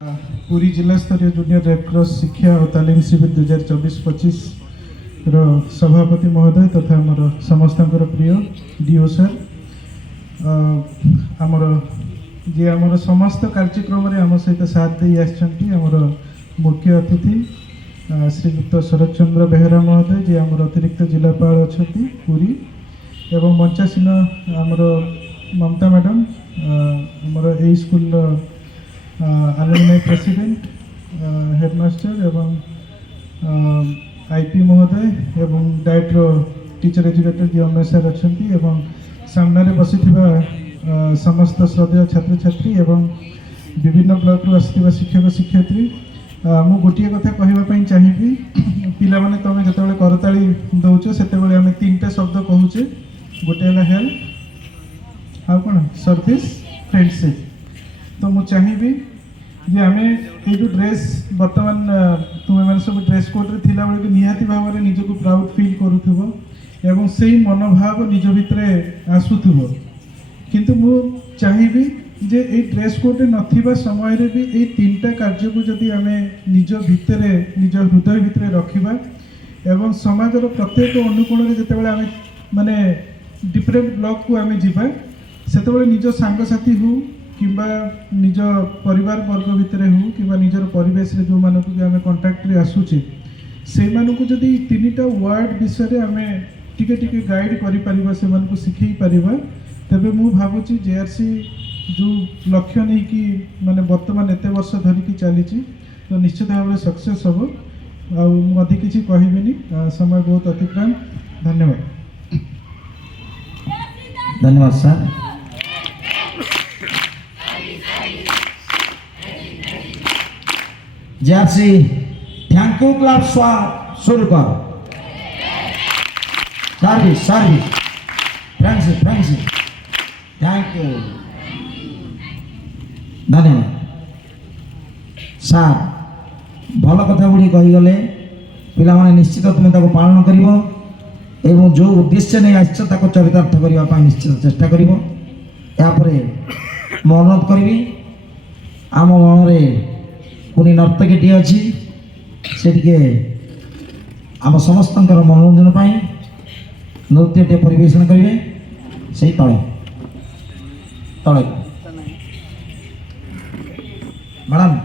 पूरी जिला स्तरीय जूनियर रेड क्रॉस शिक्षा और तालीम शिविर 2024-25 सभापति महोदय तथा आमर समस्त प्रिय डीओ सर आमर जी आमर समस्त कार्यक्रम आम सहित साथ दे आमर मुख्य अतिथि श्रीयुक्त शरद चंद्र बेहेरा महोदय जी आमर अतिरिक्त जिलापाल अच्छा पुरी एवं मंचासीन आमर ममता मैडम आमर ए स्कूल अलुमिनाई प्रेसिडेंट हेडमास्टर एवं आईपी महोदय एवं डायट्रो टीचर एजुकेटर जी अमेय सर अच्छा एवं सामने बसी समस्त श्रद्धेय छात्र छात्री एवं विभिन्न ब्लॉक रु आसुवा शिक्षक शिक्षयित्री मु गोटे कथा कहवाई चाहिए पिला माने तुम जो करताली दौच से आम तीन शब्द कहूचे गोटे हेल्प आ कौन सर्विस फ्रेंडशिप तो मुझे चाहिए जे आम ये जो ड्रेस बर्तमान तुम्हें मैंने सब ड्रेस कोड रे थिला बेले निहाती भाव में निजको प्राउड फील करूथबो एवं से मनोभाव निज भितर आसुथबो किंतु मु चाहिए जे ये ड्रेस कोड नथिबा समय रे भी ये तीनटा कार्य को जदि आम निज भितर निज हृदय भितर रखिबा एवं समाजर प्रत्येक अनुकोण रे जतेबेले आम माने डिफरेंट ब्लॉक को आम जीवा सेतेबेले निज सांगसाथी हो किंबा निज परिवार वर्ग भितर हो कि निजर परिवेश रे जो मानक आम कंटाक्ट रे आसुचे से मानक जदि तीनटा वर्ड विषय आम टिके टिके गाइड करि परिबा से मानक सिखै परिबा तबे मु भाबुची जेआरसी जो लक्ष्य नहीं कि माने वर्तमान एते वर्ष धरिकी चली तो निश्चित भाव में सक्सेस हम अधिक किसी कहबेनी समय बहुत अतिक्रम धन्यवाद धन्यवाद sir JRC thank you club शुरू कर service service friendship friendship thank you धन्यवाद सार भल कथा गुड़ी कहीगले पिला निश्चित तुम ताको पालन कर जो उद्देश्य नहीं आस चरितार्थ करने निश्चित चेष्टा कर अनुरोध करी आम मन पुनी नर्तकी अच्छी से आम समस्त मनोरंजन नृत्य परिवेशन करेंगे से तले तले मैडम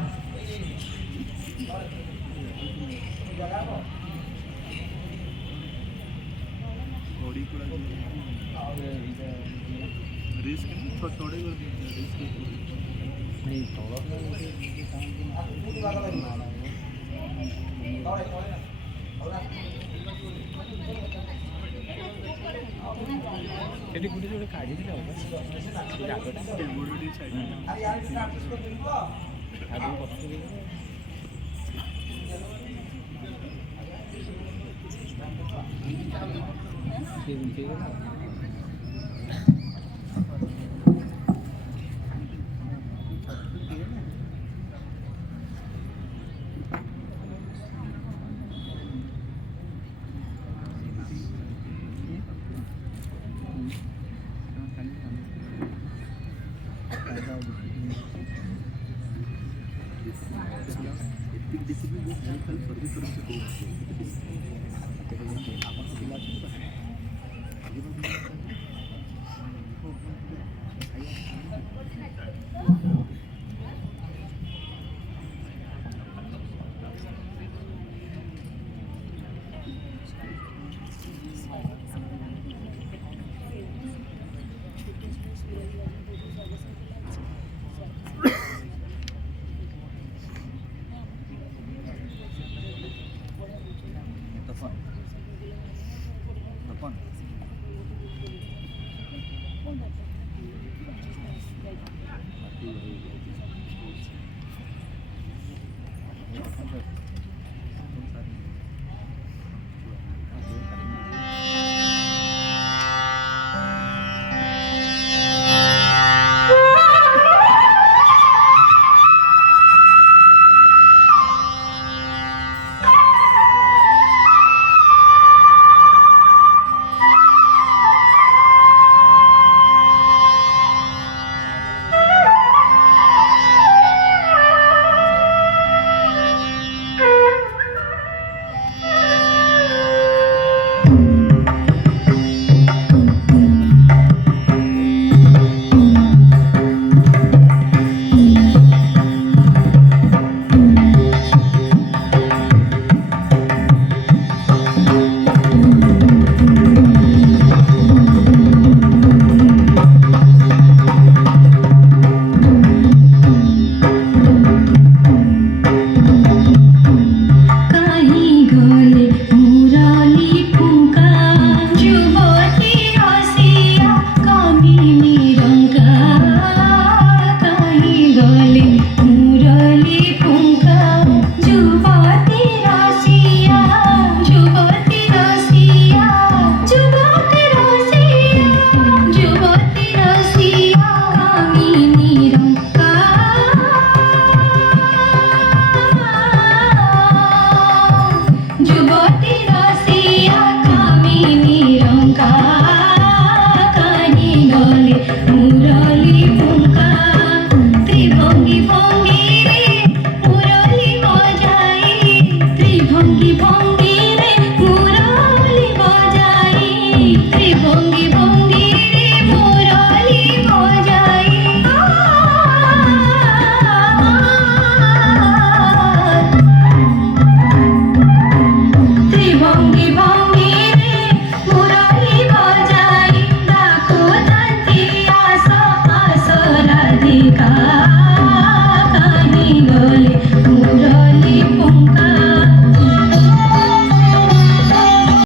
Okay.